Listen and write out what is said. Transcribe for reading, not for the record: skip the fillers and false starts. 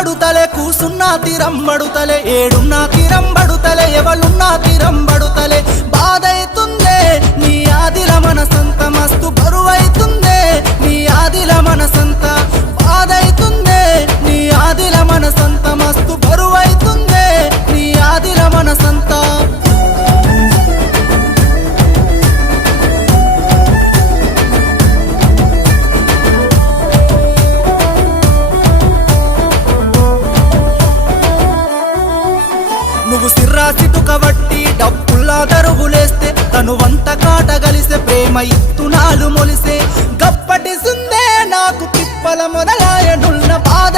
బడుతలే కూసున్నా తీరంబడుతలే ఏడున్నా తీరంబడుతలే ఎవలున్నా తీరంబడుతలే బాధైతుందే నీ ఆదిల మనసంత మస్తు బరువైతుందే నీ ఆదిల మనసంత బాధైతుందే నీ ఆదిల మనసంత మస్తు బరువైతుందే నీ ఆదిల మనసంత నువ్వు సిర్రాసిటు కబట్టి డబ్బుల్లా దరుగులేస్తే తను వంత కాటగలిసే ప్రేమ ఇత్తునాలు మొలిసే గప్పటి సుందే నాకు తిప్పల మొదలాయనున్న బాధ